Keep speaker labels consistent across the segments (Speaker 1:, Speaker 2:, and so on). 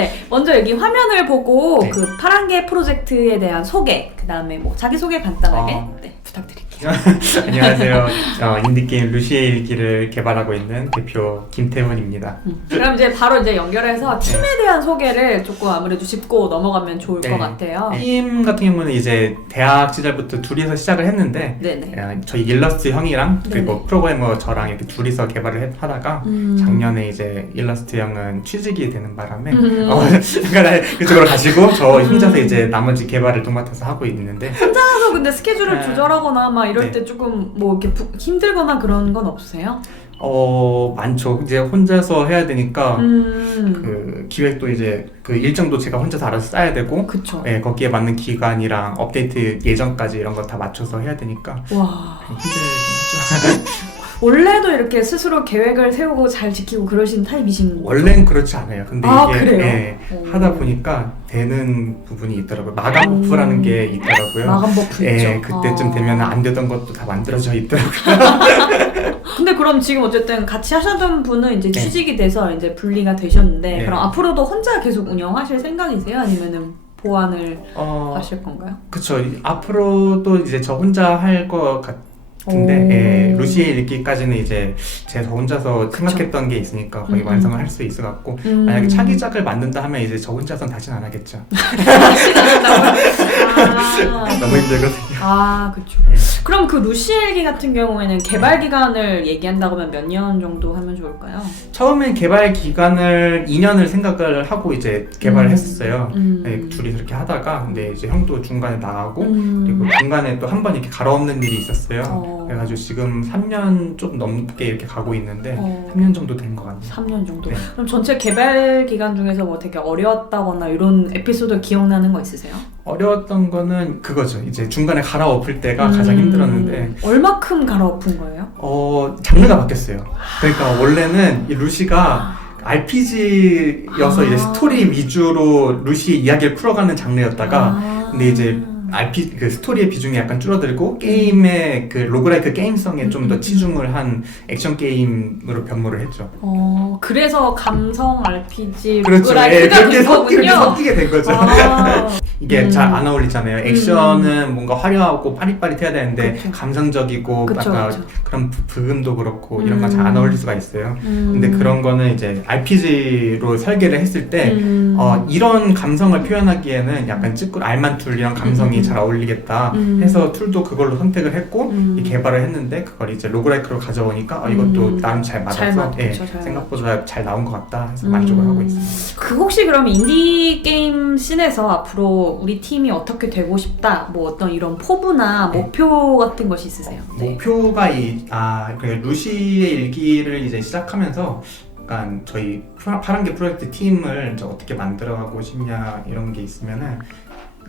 Speaker 1: 네, 먼저 여기 화면을 보고
Speaker 2: 네.
Speaker 1: 그 파란 개 프로젝트에 대한 소개, 그 다음에 뭐 자기 소개 간단하게
Speaker 2: 어.
Speaker 1: 네, 부탁드릴게요.
Speaker 2: 안녕하세요. 어, 인디게임 루시의 일기를 개발하고 있는 대표 김태훈입니다.
Speaker 1: 음. 그럼 이제 바로 이제 연결해서 팀에 대한 소개를 조금 아무래도 짚고 넘어가면 좋을
Speaker 2: 네.
Speaker 1: 것 같아요.
Speaker 2: 팀 같은 경우는 이제 대학 시절부터 둘이서 시작을 했는데
Speaker 1: 네네.
Speaker 2: 어, 저희 일러스트 형이랑 그리고
Speaker 1: 네네.
Speaker 2: 프로그래머 저랑 이렇게 둘이서 개발을 해- 하다가
Speaker 1: 음.
Speaker 2: 작년에 이제 일러스트 형은 취직이 되는 바람에
Speaker 1: 음.
Speaker 2: 어, 잠깐 그쪽으로 가시고 저 혼자서
Speaker 1: 음.
Speaker 2: 이제 나머지 개발을 도맡아서 하고 있는데
Speaker 1: 혼자서 근데 스케줄을
Speaker 2: 네.
Speaker 1: 조절하거나 막 이럴
Speaker 2: 네.
Speaker 1: 때 조금 뭐 이렇게 부- 힘들거나 그런 건 없으세요?
Speaker 2: 어 많죠. 이제 혼자서 해야 되니까
Speaker 1: 음.
Speaker 2: 그 기획도 이제 그 일정도 제가 혼자서 알아서 짜야 되고
Speaker 1: 그쵸.
Speaker 2: 예, 거기에 맞는 기간이랑 업데이트 예정까지 이런 거 다 맞춰서 해야 되니까
Speaker 1: 와.
Speaker 2: 힘들긴 하죠.
Speaker 1: 원래도 이렇게 스스로 계획을 세우고 잘 지키고 그러신 타입이신
Speaker 2: 원래는 그렇지 않아요. 근데
Speaker 1: 아,
Speaker 2: 이게
Speaker 1: 그래요?
Speaker 2: 예,
Speaker 1: 오.
Speaker 2: 하다 보니까 되는 부분이 있더라고요. 마감 버프라는
Speaker 1: 음.
Speaker 2: 게 있더라고요.
Speaker 1: 마감 버프 있죠.
Speaker 2: 예, 그때쯤
Speaker 1: 아.
Speaker 2: 되면 안 되던 것도 다 만들어져 있더라고요.
Speaker 1: 근데 그럼 지금 어쨌든 같이 하셨던 분은 이제
Speaker 2: 네.
Speaker 1: 취직이 돼서 이제 분리가 되셨는데
Speaker 2: 네.
Speaker 1: 그럼 앞으로도 혼자 계속 운영하실 생각이세요? 아니면은 보완을
Speaker 2: 어,
Speaker 1: 하실 건가요?
Speaker 2: 그쵸. 앞으로도 이제 저 혼자 할 것 같
Speaker 1: 오.
Speaker 2: 예, 루시의 읽기까지는 이제 제가 혼자서 생각했던 게 있으니까 거의
Speaker 1: 음,
Speaker 2: 완성을
Speaker 1: 음.
Speaker 2: 할수 있을 것 같고,
Speaker 1: 음.
Speaker 2: 만약에 차기작을 만든다 하면 이제 저 혼자서는 다시는 안 하겠죠.
Speaker 1: 아,
Speaker 2: 너무 힘들거든요.
Speaker 1: 아 그쵸.
Speaker 2: 네.
Speaker 1: 그럼 그 루시엘기 같은 경우에는 개발 기간을 얘기한다고 하면 몇 년 정도 하면 좋을까요?
Speaker 2: 처음엔 개발 기간을 2년을 생각을 하고 이제 개발을
Speaker 1: 음.
Speaker 2: 했었어요.
Speaker 1: 음.
Speaker 2: 네, 둘이 그렇게 하다가 근데 이제 형도 중간에 나가고
Speaker 1: 음.
Speaker 2: 그리고 중간에 또 한 번 이렇게 갈아엎는 일이 있었어요.
Speaker 1: 어.
Speaker 2: 그래가지고 지금 3년 좀 넘게 이렇게 가고 있는데
Speaker 1: 어.
Speaker 2: 3년 정도 된 것 같네요.
Speaker 1: 3년 정도.
Speaker 2: 네.
Speaker 1: 그럼 전체 개발 기간 중에서 뭐 되게 어려웠다거나 이런 에피소드 기억나는 거 있으세요?
Speaker 2: 어려웠던 거는 그거죠. 이제 중간에 갈아엎을 때가 가장
Speaker 1: 음.
Speaker 2: 힘들었는데
Speaker 1: 얼마큼 갈아엎은 거예요?
Speaker 2: 어 장르가 바뀌었어요. 그러니까 원래는 이 루시가 RPG여서 이제
Speaker 1: 아.
Speaker 2: 스토리 위주로 루시 이야기를 풀어가는 장르였다가
Speaker 1: 아.
Speaker 2: 근데 이제 RP 그 스토리의 비중이 약간 줄어들고 게임의 그 로그라이크 게임성에 좀더
Speaker 1: 음.
Speaker 2: 치중을 한 액션 게임으로 변모를 했죠.
Speaker 1: 어 그래서 감성 RPG
Speaker 2: 그렇죠. 예,
Speaker 1: 로그라이크가
Speaker 2: 그렇게
Speaker 1: 된
Speaker 2: 섞,
Speaker 1: 거군요.
Speaker 2: 섞이게 된 거죠.
Speaker 1: 아,
Speaker 2: 이게
Speaker 1: 음.
Speaker 2: 잘안 어울리잖아요. 액션은 뭔가 화려하고 빠릿빠릿해야 되는데
Speaker 1: 그쵸.
Speaker 2: 감성적이고
Speaker 1: 그쵸,
Speaker 2: 약간
Speaker 1: 그쵸.
Speaker 2: 그런 부, 부금도 그렇고 이런 건잘안
Speaker 1: 음.
Speaker 2: 어울릴 수가 있어요.
Speaker 1: 음.
Speaker 2: 근데 그런 거는 이제 RPG로 설계를 했을 때
Speaker 1: 음.
Speaker 2: 어, 이런 감성을 표현하기에는 약간 찌끄 알만툴 이런 감성이
Speaker 1: 음.
Speaker 2: 잘 어울리겠다
Speaker 1: 음.
Speaker 2: 해서 툴도 그걸로 선택을 했고
Speaker 1: 음.
Speaker 2: 이 개발을 했는데 그걸 이제 로그라이크로 가져오니까 어, 이것도
Speaker 1: 음.
Speaker 2: 나름 잘 맞아서
Speaker 1: 잘 맞-
Speaker 2: 예,
Speaker 1: 그쵸, 잘
Speaker 2: 생각보다 잘 나온 것 같다 해서 만족을
Speaker 1: 음.
Speaker 2: 하고 있습니다.
Speaker 1: 그 혹시 그럼 인디 게임 씬에서 앞으로 우리 팀이 어떻게 되고 싶다 뭐 어떤 이런 포부나
Speaker 2: 네.
Speaker 1: 목표 같은 것이 있으세요? 네.
Speaker 2: 목표가 이, 아, 그 루시의 일기를 이제 시작하면서 약간 저희 파- 파란개 프로젝트 팀을 이제 어떻게 만들어가고 싶냐 이런 게 있으면은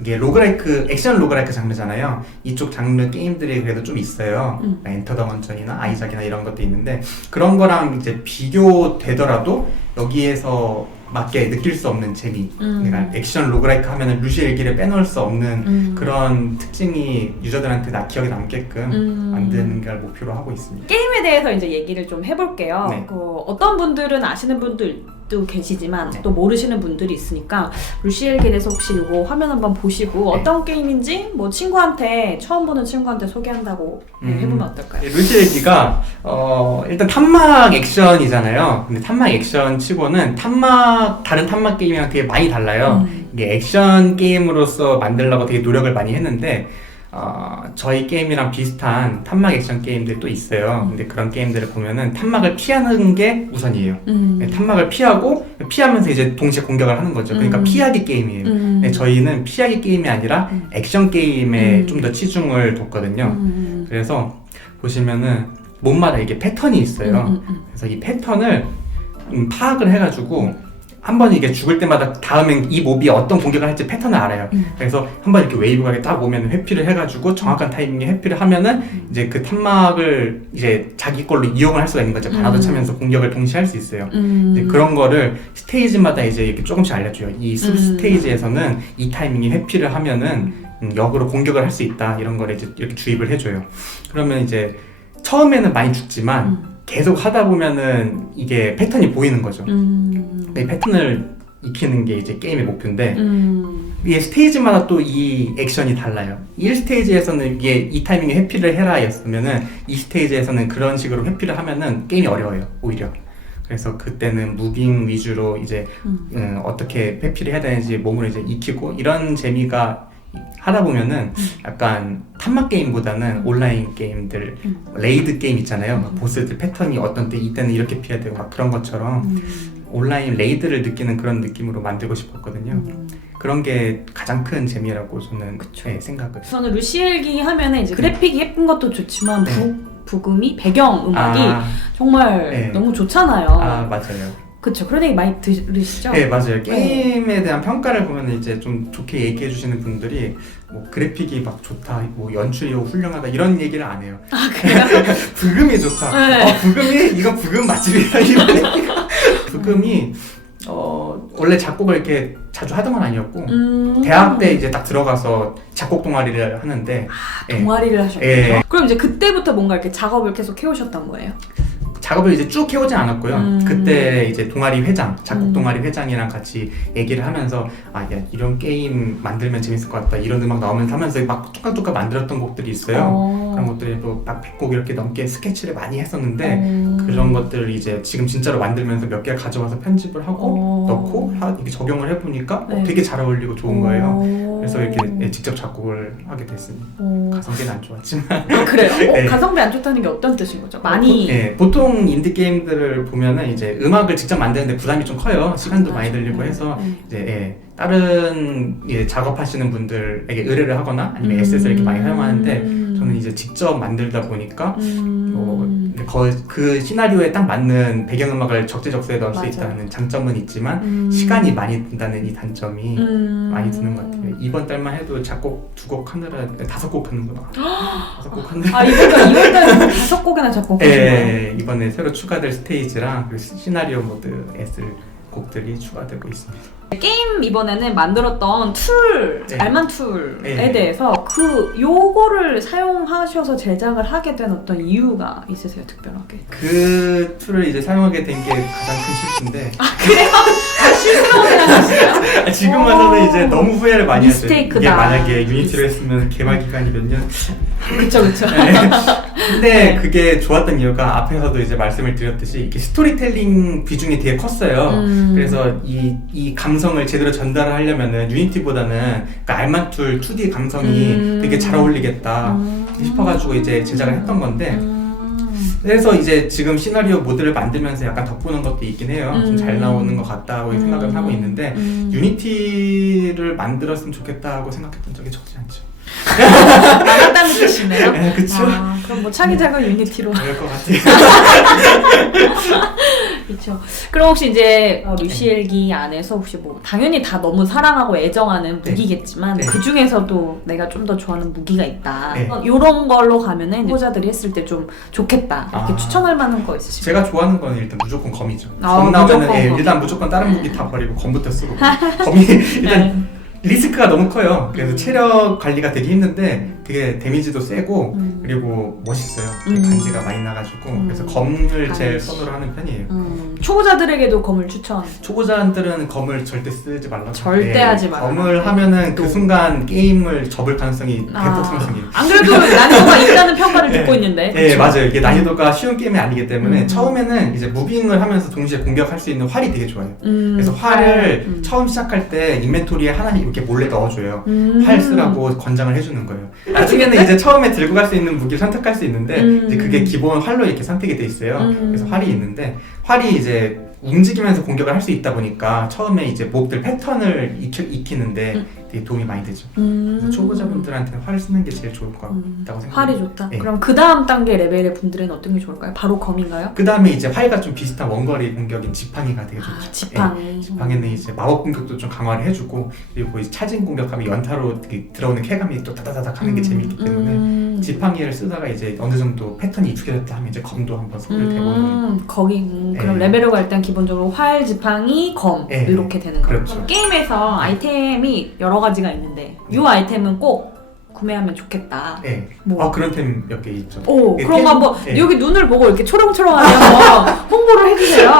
Speaker 2: 이게 로그라이크 액션 로그라이크 장르잖아요. 이쪽 장르 게임들이 그래도 좀 있어요.
Speaker 1: 음.
Speaker 2: 엔터 더 원전이나 아이작이나 이런 것도 있는데 그런 거랑 이제 비교되더라도 여기에서 맞게 느낄 수 없는 재미.
Speaker 1: 음.
Speaker 2: 그러니까 액션 로그라이크 하면은 루시의 일기를 빼놓을 수 없는
Speaker 1: 음.
Speaker 2: 그런 특징이 유저들한테 나 기억에 남게끔
Speaker 1: 음.
Speaker 2: 만드는 걸 목표로 하고 있습니다.
Speaker 1: 게임에 대해서 이제 얘기를 좀 해볼게요.
Speaker 2: 네.
Speaker 1: 그 어떤 분들은 아시는 분들 도 계시지만
Speaker 2: 네.
Speaker 1: 또 모르시는 분들이 있으니까 루시엘에 대해서 혹시 이거 화면 한번 보시고
Speaker 2: 네.
Speaker 1: 어떤 게임인지 뭐 친구한테 처음 보는 친구한테 소개한다고 네,
Speaker 2: 음.
Speaker 1: 해보면 어떨까요?
Speaker 2: 루시의 기가 어, 일단 탐막 액션이잖아요. 근데 탐막 액션 치고는 탐막 다른 탐막 게임이랑 되게 많이 달라요.
Speaker 1: 음.
Speaker 2: 이게 액션 게임으로서 만들려고 되게 노력을 많이 했는데 어, 저희 게임이랑 비슷한 탐막 액션 게임들이 또 있어요. 근데 그런 게임들을 보면은 탐막을 피하는 게 우선이에요.
Speaker 1: 음.
Speaker 2: 네, 탐막을 피하고 피하면서 이제 동시에 공격을 하는 거죠. 그러니까
Speaker 1: 음.
Speaker 2: 피하기 게임이에요.
Speaker 1: 음.
Speaker 2: 네, 저희는 피하기 게임이 아니라
Speaker 1: 음.
Speaker 2: 액션 게임에
Speaker 1: 음.
Speaker 2: 좀더 치중을 뒀거든요.
Speaker 1: 음.
Speaker 2: 그래서 보시면은 몸마다 이게 패턴이 있어요.
Speaker 1: 음, 음, 음.
Speaker 2: 그래서 이 패턴을 음, 파악을 해가지고 한 번 이게 죽을 때마다 다음엔 이 몹이 어떤 공격을 할지 패턴을 알아요.
Speaker 1: 음.
Speaker 2: 그래서 한 번 이렇게 웨이브가 딱 오면 회피를 해가지고 정확한 타이밍에 회피를 하면은
Speaker 1: 음.
Speaker 2: 이제 그 탐막을 이제 자기 걸로 이용을 할 수가 있는 거죠. 바나도
Speaker 1: 음.
Speaker 2: 차면서 공격을 동시에 할 수 있어요.
Speaker 1: 음.
Speaker 2: 이제 그런 거를 스테이지마다 이제 이렇게 조금씩 알려줘요. 이숲
Speaker 1: 음.
Speaker 2: 스테이지에서는 이 타이밍에 회피를 하면은 음, 역으로 공격을 할 수 있다 이런 거를 이제 이렇게 주입을 해줘요. 그러면 이제 처음에는 많이 죽지만
Speaker 1: 음.
Speaker 2: 계속 하다 보면은 이게 패턴이 보이는 거죠.
Speaker 1: 음.
Speaker 2: 이 패턴을 익히는 게 이제 게임의 목표인데
Speaker 1: 음.
Speaker 2: 이게 스테이지마다 또 이 액션이 달라요. 1스테이지에서는 이게 이 타이밍에 회피를 해라 였으면은 이 스테이지에서는 그런 식으로 회피를 하면은 게임이 어려워요. 오히려. 그래서 그때는 무빙 위주로 이제
Speaker 1: 음.
Speaker 2: 음, 어떻게 회피를 해야 되는지 몸으로 이제 익히고 이런 재미가 하다 보면은
Speaker 1: 음.
Speaker 2: 약간 탐막 게임보다는 온라인 게임들
Speaker 1: 음.
Speaker 2: 레이드 게임 있잖아요. 막
Speaker 1: 음.
Speaker 2: 보스들 패턴이 어떤 때 이때는 이렇게 피해야 되고 막 그런 것처럼
Speaker 1: 음.
Speaker 2: 온라인 레이드를 느끼는 그런 느낌으로 만들고 싶었거든요.
Speaker 1: 음.
Speaker 2: 그런 게 가장 큰 재미라고 저는. 네, 생각을.
Speaker 1: 저는 루시엘기 하면은 이제 그래픽이 예쁜 것도 좋지만
Speaker 2: 네.
Speaker 1: 부, 부금이 배경 음악이
Speaker 2: 아,
Speaker 1: 정말
Speaker 2: 네.
Speaker 1: 너무 좋잖아요.
Speaker 2: 아 맞아요.
Speaker 1: 그쵸. 그런 얘기 많이 들으시죠?
Speaker 2: 네 맞아요. 게임에 대한 평가를 보면 이제 좀 좋게 얘기해 주시는 분들이 뭐 그래픽이 막 좋다, 뭐 연출이 훌륭하다 이런 얘기를 안 해요.
Speaker 1: 아 그래요?
Speaker 2: 부금이 좋다.
Speaker 1: 네.
Speaker 2: 어, 부금이 이거 부금 맛집이다. 부금이 어 원래 작곡을 이렇게 자주 하던 건 아니었고
Speaker 1: 음.
Speaker 2: 대학 때 이제 딱 들어가서 작곡 동아리를 하는데
Speaker 1: 아, 동아리를 하셨군요.
Speaker 2: 예.
Speaker 1: 그럼 이제 그때부터 뭔가 이렇게 작업을 계속 해오셨던 거예요?
Speaker 2: 작업을 이제 쭉 해오진 않았고요.
Speaker 1: 음.
Speaker 2: 그때 이제 동아리 회장, 작곡
Speaker 1: 음.
Speaker 2: 동아리 회장이랑 같이 얘기를 하면서 아, 야, 이런 게임 만들면 재밌을 것 같다. 이런 음악 나오면서 하면서 막 뚝딱뚝딱 만들었던 곡들이 있어요.
Speaker 1: 어.
Speaker 2: 그런 것들이 뭐막 100곡 이렇게 넘게 스케치를 많이 했었는데
Speaker 1: 어.
Speaker 2: 그런 것들을 이제 지금 진짜로 만들면서 몇 개 가져와서 편집을 하고
Speaker 1: 어.
Speaker 2: 넣고 하- 이렇게 적용을 해보니까 어,
Speaker 1: 네.
Speaker 2: 되게 잘 어울리고 좋은 거예요.
Speaker 1: 어.
Speaker 2: 그래서 이렇게 예, 직접 작곡을 하게 됐습니다.
Speaker 1: 어.
Speaker 2: 가성비는 안 좋았지만.
Speaker 1: 아, 그래요? 어,
Speaker 2: 네.
Speaker 1: 가성비 안 좋다는 게 어떤 뜻인 거죠? 많이
Speaker 2: 예, 보통 인디 게임들을 보면은 이제 음악을 직접 만드는데 부담이 좀 커요. 시간도 많이 들리고
Speaker 1: 네.
Speaker 2: 해서
Speaker 1: 네.
Speaker 2: 이제 예, 다른 예, 작업하시는 분들에게 의뢰를 하거나 아니면 에셋을 이렇게 많이 사용하는데
Speaker 1: 음.
Speaker 2: 저는 이제 직접 만들다 보니까
Speaker 1: 음.
Speaker 2: 뭐 거, 그 시나리오에 딱 맞는 배경음악을 적재적소에 넣을 수. 있다는 장점은 있지만
Speaker 1: 음.
Speaker 2: 시간이 많이 든다는 이 단점이
Speaker 1: 음.
Speaker 2: 많이 드는 것 같아요. 이번 달만 해도 작곡 두 곡 하느라 다섯 곡 하는구나. 다섯 곡 하느라.
Speaker 1: 아 이번 달 이번 달에 다섯 곡이나 작곡하신 거예요?
Speaker 2: 예, 이번에 새로 추가될 스테이지랑 그 시나리오 모드 S를 곡들이 추가되고 있습니다.
Speaker 1: 게임 이번에는 만들었던 툴,
Speaker 2: 네.
Speaker 1: 알만 툴에
Speaker 2: 네.
Speaker 1: 대해서 그 요거를 사용하셔서 제작을 하게 된 어떤 이유가 있으세요, 특별하게?
Speaker 2: 그 툴을 이제 사용하게 된 게 가장 큰 실수인데
Speaker 1: 아, 실수라고 생각하시나요?
Speaker 2: 지금 와서는 이제 너무 후회를 많이 했어요.
Speaker 1: 미스테이크다.
Speaker 2: 이게 만약에 유니티로 했으면 개발 기간이 몇 년?
Speaker 1: 그쵸, 그쵸.
Speaker 2: 네. 근데
Speaker 1: 네.
Speaker 2: 그게 좋았던 이유가 앞에서도 이제 말씀을 드렸듯이 이렇게 스토리텔링 비중이 되게 컸어요.
Speaker 1: 음.
Speaker 2: 그래서 이, 이 감 성을 제대로 전달을 하려면은 유니티보다는 그러니까 알마툴 2D 감성이
Speaker 1: 음.
Speaker 2: 되게 잘 어울리겠다
Speaker 1: 음.
Speaker 2: 싶어가지고 이제 제작을 했던 건데
Speaker 1: 음.
Speaker 2: 그래서 이제 지금 시나리오 모드를 만들면서 약간 덕보는 것도 있긴 해요. 좀잘
Speaker 1: 음.
Speaker 2: 나오는 것 같다고 생각을
Speaker 1: 음.
Speaker 2: 하고 있는데
Speaker 1: 음.
Speaker 2: 유니티를 만들었으면 좋겠다고 생각했던 적이 적지 않죠.
Speaker 1: 나갔다는 뜻이네요.
Speaker 2: 네, 그쵸.
Speaker 1: 아, 그럼 뭐 차기작은 유니티로.
Speaker 2: 그럴 것 같아요.
Speaker 1: 그렇죠. 그럼 혹시 이제 어, 루시엘기 안에서 혹시 뭐 당연히 다 너무 사랑하고 애정하는
Speaker 2: 네.
Speaker 1: 무기겠지만
Speaker 2: 네.
Speaker 1: 그 중에서도 내가 좀 더 좋아하는 무기가 있다.
Speaker 2: 네.
Speaker 1: 어, 이런 걸로 가면은 후보자들이 했을 때 좀 좋겠다. 이렇게
Speaker 2: 아.
Speaker 1: 추천할 만한 거 있으실까요?
Speaker 2: 제가 좋아하는 건 일단 무조건 검이죠.
Speaker 1: 아,
Speaker 2: 검 나오면은
Speaker 1: 무조건
Speaker 2: 예,
Speaker 1: 검.
Speaker 2: 일단 무조건 다른 무기 다 버리고 검부터 쓰고 검이 일단
Speaker 1: 네.
Speaker 2: 리스크가 너무 커요. 그래서
Speaker 1: 음.
Speaker 2: 체력 관리가 되게 힘든데 되게 데미지도 세고
Speaker 1: 음.
Speaker 2: 그리고 멋있어요. 되게
Speaker 1: 음.
Speaker 2: 간지가 많이 나가지고
Speaker 1: 음.
Speaker 2: 그래서 검을 제일
Speaker 1: 간지.
Speaker 2: 선호를 하는 편이에요.
Speaker 1: 음, 초보자들에게도 검을 추천.
Speaker 2: 초보자들은 검을 절대 쓰지 말라고.
Speaker 1: 절대
Speaker 2: 네,
Speaker 1: 하지 말라.
Speaker 2: 검을 하면은 그
Speaker 1: 또.
Speaker 2: 순간 게임을 접을 가능성이
Speaker 1: 아,
Speaker 2: 대폭 상승해요.
Speaker 1: 안 그래도 난이도가 있다는 평가를
Speaker 2: 네.
Speaker 1: 듣고 있는데.
Speaker 2: 네? 맞아요. 이게 난이도가 쉬운 게임이 아니기 때문에
Speaker 1: 음.
Speaker 2: 처음에는 이제 무빙을 하면서 동시에 공격할 수 있는 활이 되게 좋아요.
Speaker 1: 음,
Speaker 2: 그래서 활을
Speaker 1: 음.
Speaker 2: 처음 시작할 때 인벤토리에 하나씩 이렇게 몰래 넣어줘요.
Speaker 1: 음.
Speaker 2: 활 쓰라고 권장을 해주는 거예요. 나중에는 이제 처음에 들고 갈 수 있는 무기를 선택할 수 있는데
Speaker 1: 음.
Speaker 2: 이제 그게 기본 활로 이렇게 선택이 돼 있어요.
Speaker 1: 음.
Speaker 2: 그래서 활이 있는데 활이 이제 움직이면서 공격을 할 수 있다 보니까 처음에 이제 몹들 패턴을 익히, 익히는데
Speaker 1: 음.
Speaker 2: 되게 도움이 많이 되죠.
Speaker 1: 음.
Speaker 2: 그래서 초보자분들한테는 활을 쓰는 게 제일 좋을 것
Speaker 1: 음.
Speaker 2: 같다고 생각해요.
Speaker 1: 활이 좋다.
Speaker 2: 네.
Speaker 1: 그럼 그 다음 단계 레벨의 분들은 어떤 게 좋을까요? 바로 검인가요?
Speaker 2: 그 다음에 이제 활과 좀 비슷한 원거리 공격인 지팡이가 되게 좋죠.
Speaker 1: 아, 지팡이.
Speaker 2: 예, 지팡이는 이제 마법 공격도 좀 강화를 해주고 그리고 이제 차진 공격하면 연타로 들어오는 쾌감이 또 다다다닥 하는 게 재밌기 때문에
Speaker 1: 음.
Speaker 2: 지팡이를 쓰다가 이제 어느 정도 패턴이 익숙해졌다 하면 이제 검도 한번 손을 대보는
Speaker 1: 음, 거기 음, 그럼
Speaker 2: 네.
Speaker 1: 레벨로가 일단 기본적으로 활, 지팡이, 검
Speaker 2: 네.
Speaker 1: 이렇게 되는 거예요.
Speaker 2: 그렇죠.
Speaker 1: 게임에서 아이템이 여러 가지가 있는데 이 아이템은 꼭 구매하면 좋겠다.
Speaker 2: 네.
Speaker 1: 뭐.
Speaker 2: 아 그런 템 몇 개 있죠.
Speaker 1: 오,
Speaker 2: 예,
Speaker 1: 그런
Speaker 2: 템-
Speaker 1: 거 한번
Speaker 2: 예.
Speaker 1: 여기 눈을 보고 이렇게 초롱초롱하게 한번 홍보를 해주세요.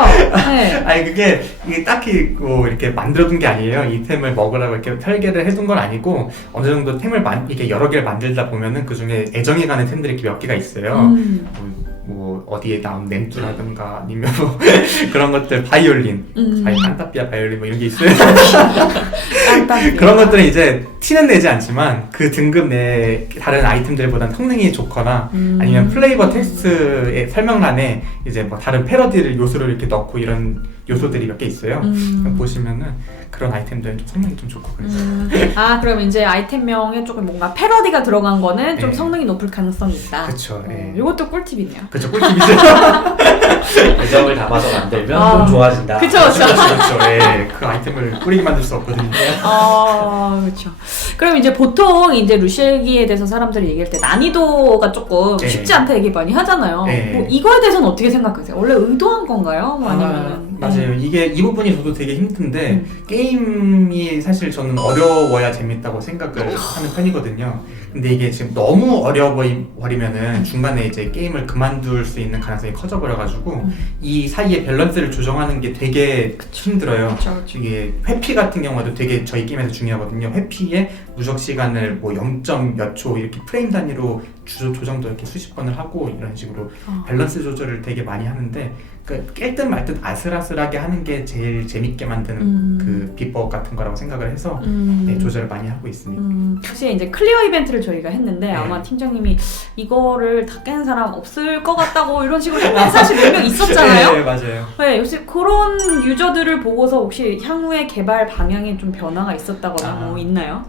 Speaker 1: 네.
Speaker 2: 아니 그게 이게 딱히 뭐 이렇게 만들어둔 게 아니에요. 이 템을 먹으라고 이렇게 설계를 해둔 건 아니고 어느 정도 템을 만, 이렇게 여러 개를 만들다 보면은 그 중에 애정이 가는 템들이 이렇게 몇 개가 있어요.
Speaker 1: 음,
Speaker 2: 뭐, 뭐 어디에 나온 렌투라든가 아니면 뭐 그런 것들 바이올린,
Speaker 1: 음.
Speaker 2: 바이 판타피아 바이올린 뭐 이런 게 있어요. 그런 것들은 이제 티는 내지 않지만 그 등급 내 다른 아이템들보다는 성능이 좋거나
Speaker 1: 음.
Speaker 2: 아니면 플레이버 텍스트의 설명란에 이제 뭐 다른 패러디를 요소를 이렇게 넣고 이런 요소들이 몇 개 있어요.
Speaker 1: 음.
Speaker 2: 보시면은 그런 아이템들은 좀 성능이 좀 좋고 그래서
Speaker 1: 음. 아 그럼 이제 아이템명에 조금 뭔가 패러디가 들어간 거는 좀
Speaker 2: 네.
Speaker 1: 성능이 높을 가능성이 있다.
Speaker 2: 그쵸. 예.
Speaker 1: 어, 이것도 꿀팁이네요.
Speaker 2: 그쵸 꿀팁이죠.
Speaker 3: 애정을 담아서 만들면
Speaker 1: 아.
Speaker 3: 좀 좋아진다.
Speaker 1: 그쵸.
Speaker 2: 그렇죠. 예. 그 아이템을 뿌리게 만들 수 없거든요.
Speaker 1: 아 그렇죠. 그럼 이제 보통 이제 루시엘기에 대해서 사람들이 얘기할 때 난이도가 조금
Speaker 2: 네.
Speaker 1: 쉽지 않다 얘기 많이 하잖아요.
Speaker 2: 네.
Speaker 1: 뭐 이거에 대해서는 어떻게 생각하세요? 원래 의도한 건가요? 뭐 아니면은
Speaker 2: 아, 맞아요. 이게 이 부분이 저도 되게 힘든데
Speaker 1: 음.
Speaker 2: 게임이 사실 저는 어려워야 재밌다고 생각을 하는 편이거든요. 근데 이게 지금 너무 어려워 버리면은 중간에 이제 게임을 그만둘 수 있는 가능성이 커져버려가지고
Speaker 1: 음.
Speaker 2: 이 사이에 밸런스를 조정하는 게 되게 힘들어요.
Speaker 1: 그렇죠, 그렇죠.
Speaker 2: 이게 회피 같은 경우도 되게 저희 게임에서 중요하거든요. 회피에 누적 시간을 뭐 0. 몇 초 이렇게 프레임 단위로 주, 조정도 이렇게 수십 번을 하고 이런 식으로
Speaker 1: 어.
Speaker 2: 밸런스 조절을 되게 많이 하는데 그깰듯 말듯 아슬아슬하게 하는 게 제일 재밌게 만드는
Speaker 1: 음.
Speaker 2: 그 비법 같은 거라고 생각을 해서
Speaker 1: 음.
Speaker 2: 네, 조절을 많이 하고 있습니다.
Speaker 1: 음, 사실 이제 클리어 이벤트를 저희가 했는데
Speaker 2: 네.
Speaker 1: 아마 팀장님이 이거를 다 깬 사람 없을 것 같다고 이런 식으로 사실 몇 명 있었잖아요.
Speaker 2: 네, 맞아요.
Speaker 1: 네, 역시 그런 유저들을 보고서 혹시 향후의 개발 방향에 좀 변화가 있었다거나
Speaker 2: 아.
Speaker 1: 뭐 있나요?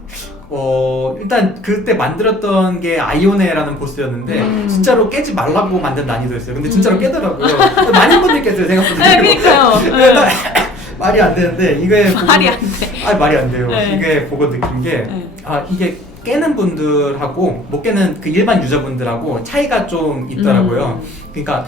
Speaker 2: 어 일단 그때 만들었던 게 아이오네라는 보스였는데
Speaker 1: 음.
Speaker 2: 진짜로 깨지 말라고 만든 난이도였어요. 근데 진짜로
Speaker 1: 음.
Speaker 2: 깨더라고요. 많은 분들 깼어요 생각보다.
Speaker 1: 네, 그러니까요. 네.
Speaker 2: 말이 안 되는데 이게 보고-
Speaker 1: 말이 안 돼.
Speaker 2: 아 말이 안 돼요.
Speaker 1: 네.
Speaker 2: 이게 보고 느낀 게
Speaker 1: 네.
Speaker 2: 아 이게 깨는 분들하고 못 깨는 그 일반 유저분들하고 차이가 좀 있더라고요.
Speaker 1: 음.
Speaker 2: 그러니까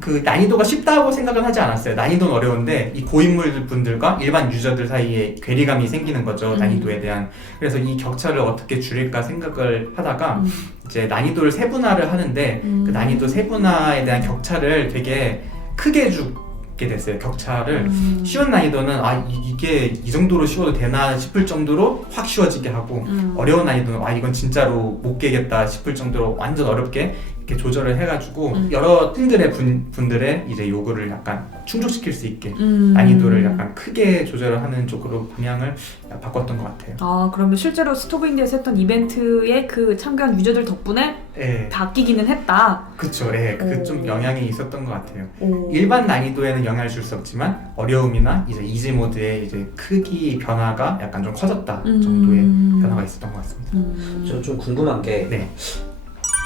Speaker 2: 그 난이도가 쉽다고 생각은 하지 않았어요. 난이도는 어려운데 이 고인물 분들과 일반 유저들 사이에 괴리감이 생기는 거죠.
Speaker 1: 음.
Speaker 2: 난이도에 대한. 그래서 이 격차를 어떻게 줄일까 생각을 하다가
Speaker 1: 음.
Speaker 2: 이제 난이도를 세분화를 하는데
Speaker 1: 음.
Speaker 2: 그 난이도 세분화에 대한 격차를 되게 크게 주게 됐어요. 격차를.
Speaker 1: 음.
Speaker 2: 쉬운 난이도는 아 이, 게이 정도로 쉬워도 되나 싶을 정도로 확 쉬워지게 하고
Speaker 1: 음.
Speaker 2: 어려운 난이도는 아 이건 진짜로 못 깨겠다 싶을 정도로 완전 어렵게 이렇게 조절을 해가지고
Speaker 1: 음.
Speaker 2: 여러 팀들의 분, 분들의 이제 요구를 약간 충족시킬 수 있게
Speaker 1: 음.
Speaker 2: 난이도를 약간 크게 조절을 하는 쪽으로 방향을 바꿨던 것 같아요.
Speaker 1: 아 그러면 실제로 스토브 인디에서 했던 이벤트에 그 참가한 유저들 덕분에
Speaker 2: 예,
Speaker 1: 바뀌기는 했다.
Speaker 2: 그쵸. 예, 그
Speaker 1: 오.
Speaker 2: 좀 영향이 있었던 것 같아요.
Speaker 1: 오.
Speaker 2: 일반 난이도에는 영향을 줄 수 없지만 어려움이나 이제 이지 모드의 이제 크기 변화가 약간 좀 커졌다 정도의
Speaker 1: 음.
Speaker 2: 변화가 있었던 것 같습니다.
Speaker 1: 음.
Speaker 3: 저좀 궁금한 게
Speaker 2: 네.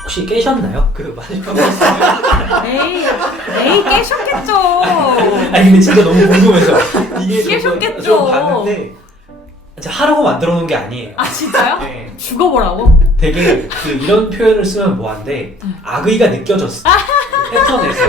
Speaker 3: 혹시 깨셨나요? 그 마지막.
Speaker 1: 에이, 에이 깨셨겠죠.
Speaker 3: 아니 근데 진짜 너무 궁금해서 이게 좀-
Speaker 1: 깨셨겠죠.
Speaker 3: 좀 봤는데 진짜 하라고 만들어 놓은 게 아니에요.
Speaker 1: 아 진짜요?
Speaker 3: 네.
Speaker 1: 죽어보라고?
Speaker 3: 되게 그 이런 표현을 쓰면 뭐한데 악의가 느껴졌어. 그 패턴에서.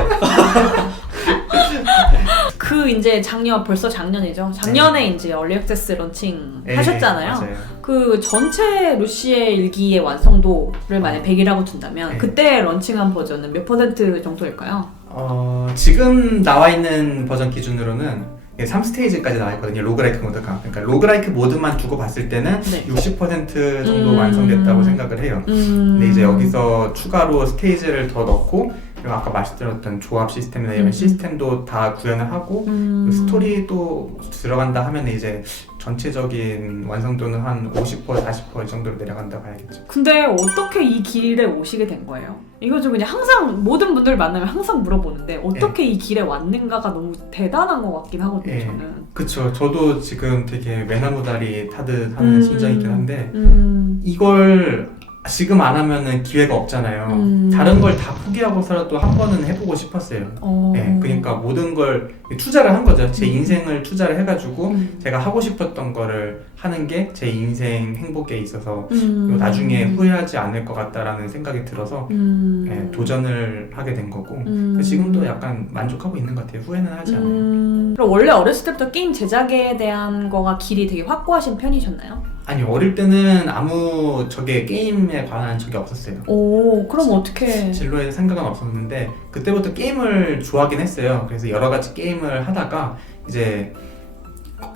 Speaker 1: 그 이제 작년 벌써 작년이죠. 작년에 이제 얼리 액세스 런칭
Speaker 2: 예,
Speaker 1: 하셨잖아요.
Speaker 2: 맞아요.
Speaker 1: 그 전체 루시의 일기의 완성도를 만약 100이라고 둔다면
Speaker 2: 네.
Speaker 1: 그때 런칭한 버전은 몇 퍼센트 정도일까요?
Speaker 2: 어, 지금 나와 있는 버전 기준으로는 3스테이지까지 나와 있거든요. 로그라이크 모드가. 그러니까 로그라이크 모드만 두고 봤을 때는
Speaker 1: 네.
Speaker 2: 60% 정도
Speaker 1: 음.
Speaker 2: 완성됐다고 생각을 해요.
Speaker 1: 음.
Speaker 2: 근데 이제 여기서 추가로 스테이지를 더 넣고 그리고 아까 말씀드렸던 조합 시스템이나 이런
Speaker 1: 음.
Speaker 2: 시스템도 다 구현을 하고
Speaker 1: 음.
Speaker 2: 그 스토리도 들어간다 하면 이제 전체적인 완성도는 한 50% 40%이 정도로 내려간다 봐야겠죠.
Speaker 1: 근데 어떻게 이 길에 오시게 된 거예요? 이거 좀 그냥 항상 모든 분들 만나면 항상 물어보는데 어떻게 이 길에 왔는가가 너무 대단한 것 같긴 하거든요.
Speaker 2: 예.
Speaker 1: 저는.
Speaker 2: 그쵸. 저도 지금 되게 외나무 다리 타듯 하는
Speaker 1: 음.
Speaker 2: 심정이긴 한데
Speaker 1: 음.
Speaker 2: 이걸 지금 안 하면은 기회가 없잖아요.
Speaker 1: 음.
Speaker 2: 다른 걸 다 포기하고서라도 한 번은 해보고 싶었어요.
Speaker 1: 어.
Speaker 2: 예, 그러니까 모든 걸 투자를 한 거죠. 제
Speaker 1: 음.
Speaker 2: 인생을 투자를 해가지고
Speaker 1: 음.
Speaker 2: 제가 하고 싶었던 거를 하는 게 제 인생 행복에 있어서
Speaker 1: 음.
Speaker 2: 나중에 후회하지 않을 것 같다라는 생각이 들어서
Speaker 1: 음.
Speaker 2: 예, 도전을 하게 된 거고
Speaker 1: 음.
Speaker 2: 지금도 약간 만족하고 있는 것 같아요. 후회는 하지 않아요.
Speaker 1: 음. 그럼 원래 어렸을 때부터 게임 제작에 대한 거가 길이 되게 확고하신 편이셨나요?
Speaker 2: 아니 어릴 때는 아무 저게 게임에 관한 적이 없었어요.
Speaker 1: 오, 그럼 어떻게?
Speaker 2: 진로에 생각은 없었는데 그때부터 게임을 좋아하긴 했어요. 그래서 여러 가지 게임을 하다가 이제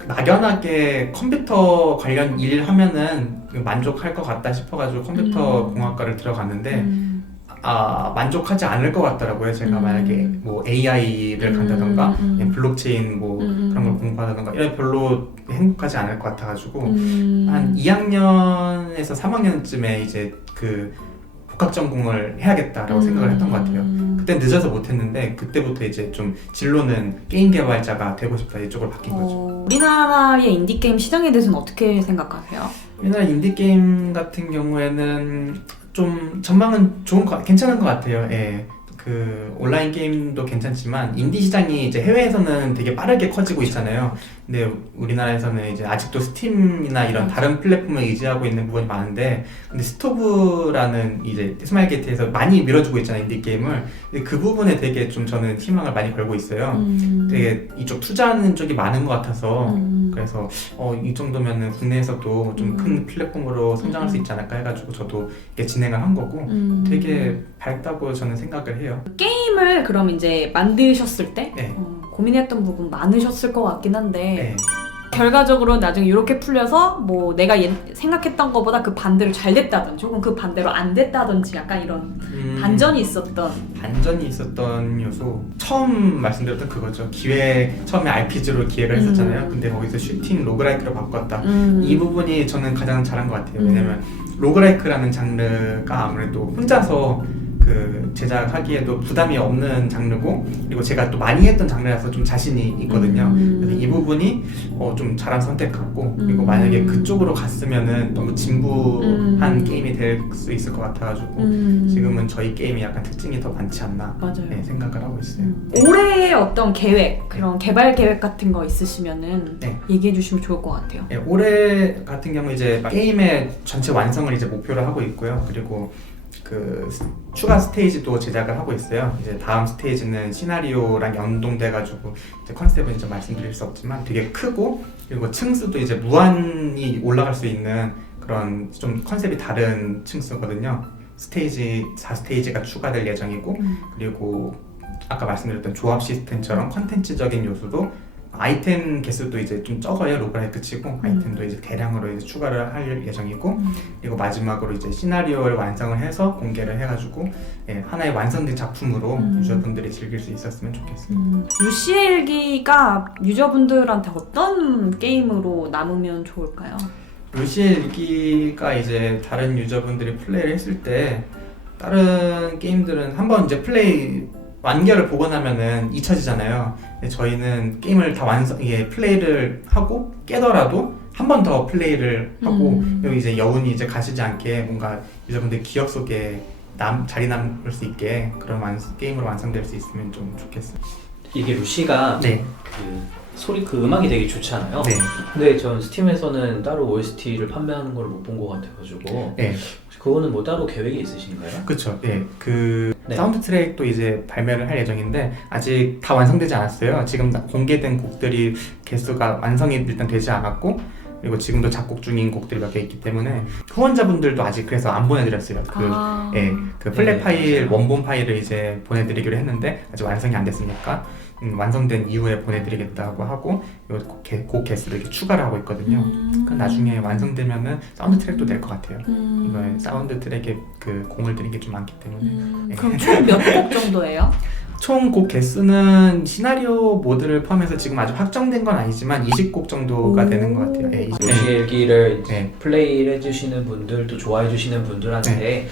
Speaker 2: 막연하게 컴퓨터 관련 일 하면은 만족할 것 같다 싶어가지고 컴퓨터
Speaker 1: 음.
Speaker 2: 공학과를 들어갔는데
Speaker 1: 음.
Speaker 2: 아 만족하지 않을 것 같더라고요. 제가
Speaker 1: 음.
Speaker 2: 만약에 뭐 AI를 간다던가
Speaker 1: 음, 음.
Speaker 2: 블록체인 뭐
Speaker 1: 음.
Speaker 2: 그런 걸 공부하다던가 이런 별로 행복하지 않을 것 같아가지고
Speaker 1: 음.
Speaker 2: 한 2학년에서 3학년쯤에 이제 그 복합 전공을 해야겠다라고 생각을 했던 것 같아요.
Speaker 1: 음.
Speaker 2: 그때 늦어서 못했는데 그때부터 이제 좀 진로는 게임 개발자가 되고 싶다 이쪽으로 바뀐 거죠.
Speaker 1: 어, 우리나라의 인디 게임 시장에 대해서는 어떻게 생각하세요?
Speaker 2: 우리나라 인디 게임 같은 경우에는 좀 전망은 좋은 거 괜찮은 것 같아요. 예. 그 온라인 게임도 괜찮지만 인디 시장이 이제 해외에서는 되게 빠르게 커지고 있잖아요. 근데 우리나라에서는 이제 아직도 스팀이나 이런. 다른 플랫폼을 의지하고 있는 부분이 많은데 근데 스토브라는 이제 스마일 게이트에서 많이 밀어주고 있잖아요 인디 게임을. 근데 그 부분에 되게 좀 저는 희망을 많이 걸고 있어요.
Speaker 1: 음.
Speaker 2: 되게 이쪽 투자하는 쪽이 많은 것 같아서
Speaker 1: 음.
Speaker 2: 그래서 어, 이 정도면은 국내에서도 좀큰
Speaker 1: 음.
Speaker 2: 플랫폼으로 성장할 수 있지 않을까 해가지고 저도 이렇게 진행을 한 거고
Speaker 1: 음.
Speaker 2: 되게 밝다고 저는 생각을 해요.
Speaker 1: 게임을 그럼 이제 만드셨을 때
Speaker 2: 네.
Speaker 1: 어, 고민했던 부분 많으셨을 것 같긴 한데
Speaker 2: 네.
Speaker 1: 결과적으로 나중에 이렇게 풀려서 뭐 내가 예- 생각했던 것보다 그 반대로 잘 됐다든지 혹은 그 반대로 안 됐다든지 약간 이런
Speaker 2: 음,
Speaker 1: 반전이 있었던
Speaker 2: 반전이 있었던 요소 처음 말씀드렸던 그거죠. 기획 처음에 RPG로 기획을 했었잖아요.
Speaker 1: 음.
Speaker 2: 근데 거기서 슈팅 로그라이크로 바꿨다.
Speaker 1: 음.
Speaker 2: 이 부분이 저는 가장 잘한 것 같아요.
Speaker 1: 음.
Speaker 2: 왜냐면 로그라이크라는 장르가 아무래도 혼자서 그 제작하기에도 부담이 없는 장르고 그리고 제가 또 많이 했던 장르라서 좀 자신이 있거든요.
Speaker 1: 음.
Speaker 2: 그래서 이 부분이 어, 좀 잘한 선택 같고 그리고
Speaker 1: 음.
Speaker 2: 만약에 그쪽으로 갔으면은 너무 진부한
Speaker 1: 음.
Speaker 2: 게임이 될 수 있을 것 같아가지고
Speaker 1: 음.
Speaker 2: 지금은 저희 게임이 약간 특징이 더 많지 않나
Speaker 1: 맞아요.
Speaker 2: 네, 생각을 하고 있어요.
Speaker 1: 음. 올해의 어떤 계획 그런 개발 계획 같은 거 있으시면은
Speaker 2: 네.
Speaker 1: 얘기해 주시면 좋을 것 같아요.
Speaker 2: 네, 올해 같은 경우 이제 게임의 전체 완성을 이제 목표로 하고 있고요. 그리고 그 스- 추가 스테이지도 제작을 하고 있어요. 이제 다음 스테이지는 시나리오랑 연동돼 가지고 이제 컨셉은 이제 말씀드릴 수 없지만 되게 크고 그리고 층수도 이제 무한히 올라갈 수 있는 그런 좀 컨셉이 다른 층수거든요. 스테이지 4스테이지가 추가될 예정이고
Speaker 1: 음.
Speaker 2: 그리고 아까 말씀드렸던 조합 시스템처럼 컨텐츠적인 요소도 아이템 개수도 이제 좀 적어요 로그라이크 치고 아이템도 이제 대량으로 이제 추가를 할 예정이고
Speaker 1: 음.
Speaker 2: 그리고 마지막으로 이제 시나리오를 완성을 해서 공개를 해가지고 예, 하나의 완성된 작품으로
Speaker 1: 음.
Speaker 2: 유저분들이 즐길 수 있었으면 좋겠습니다.
Speaker 1: 음. 루시의 일기가 유저분들한테 어떤 게임으로 남으면 좋을까요?
Speaker 2: 루시의 일기가 이제 다른 유저분들이 플레이를 했을 때 다른 게임들은 한번 이제 플레이 완결을 보고 나면은 잊혀지잖아요. 저희는 게임을 다 완성, 이게 플레이를 하고 깨더라도 한 번 더 플레이를 하고
Speaker 1: 음.
Speaker 2: 여기 이제 여운이 이제 가시지 않게 뭔가 유저분들 기억 속에 남 자리 남을 수 있게 그런 완, 게임으로 완성될 수 있으면 좀 좋겠습니다.
Speaker 3: 이게 루시가
Speaker 2: 네,
Speaker 3: 그 소리 그 음악이 되게 좋잖아요.
Speaker 2: 네,
Speaker 3: 근데 전 스팀에서는 따로 OST를 판매하는 걸 못 본 것 같아가지고
Speaker 2: 네.
Speaker 3: 그거는 뭐 따로 계획이 있으신가요?
Speaker 2: 그렇죠. 예, 그
Speaker 3: 네.
Speaker 2: 사운드 트랙도 이제 발매를 할 예정인데 아직 다 완성되지 않았어요. 지금 다 공개된 곡들이 개수가 완성이 일단 되지 않았고 그리고 지금도 작곡 중인 곡들이 몇 개 있기 때문에 후원자분들도 아직 그래서 안 보내드렸어요. 그
Speaker 1: 아.
Speaker 2: 예, 그 플랫
Speaker 3: 네,
Speaker 2: 파일. 원본 파일을 이제 보내드리기로 했는데 아직 완성이 안 됐으니까 음, 완성된 이후에 보내드리겠다고 하고 요 곡, 개, 곡 개수를 이렇게 추가를 하고 있거든요.
Speaker 1: 음.
Speaker 2: 그 나중에 완성되면은 사운드 트랙도 될 것 같아요.
Speaker 1: 음.
Speaker 2: 이거에 사운드 트랙에 그 공을 들인 게 좀 많기 때문에
Speaker 1: 음.
Speaker 2: 네.
Speaker 1: 그럼 총 몇 곡 정도예요?
Speaker 2: 총 곡 개수는 시나리오 모드를 포함해서 지금 아직 확정된 건 아니지만 20곡 정도가
Speaker 1: 오.
Speaker 2: 되는 것 같아요. 예, 20,
Speaker 3: 루시 일기를 이제
Speaker 2: 네.
Speaker 3: 플레이를 해주시는 분들 또 좋아해주시는 분들한테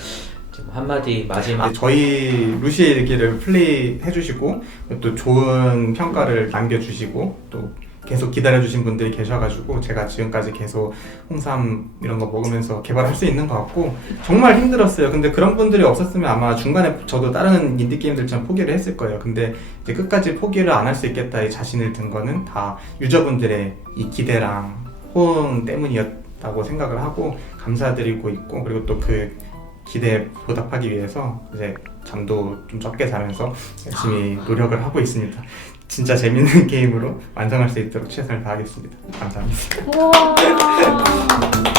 Speaker 3: 좀 한마디 마지막
Speaker 2: 네, 저희 루시의 일기를 플레이 해주시고 또 좋은 평가를 남겨주시고 또 계속 기다려주신 분들이 계셔가지고 제가 지금까지 계속 홍삼 이런 거 먹으면서 개발할 수 있는 것 같고 정말 힘들었어요. 근데 그런 분들이 없었으면 아마 중간에 저도 다른 인디 게임들처럼 포기를 했을 거예요. 근데 이제 끝까지 포기를 안 할 수 있겠다 이 자신을 든 거는 다 유저분들의 이 기대랑 호응 때문이었다고 생각을 하고 감사드리고 있고 그리고 또 그 기대에 보답하기 위해서 이제 잠도 좀 적게 자면서 열심히 노력을 하고 있습니다. 진짜 재밌는 게임으로 완성할 수 있도록 최선을 다하겠습니다. 감사합니다.
Speaker 1: 우와.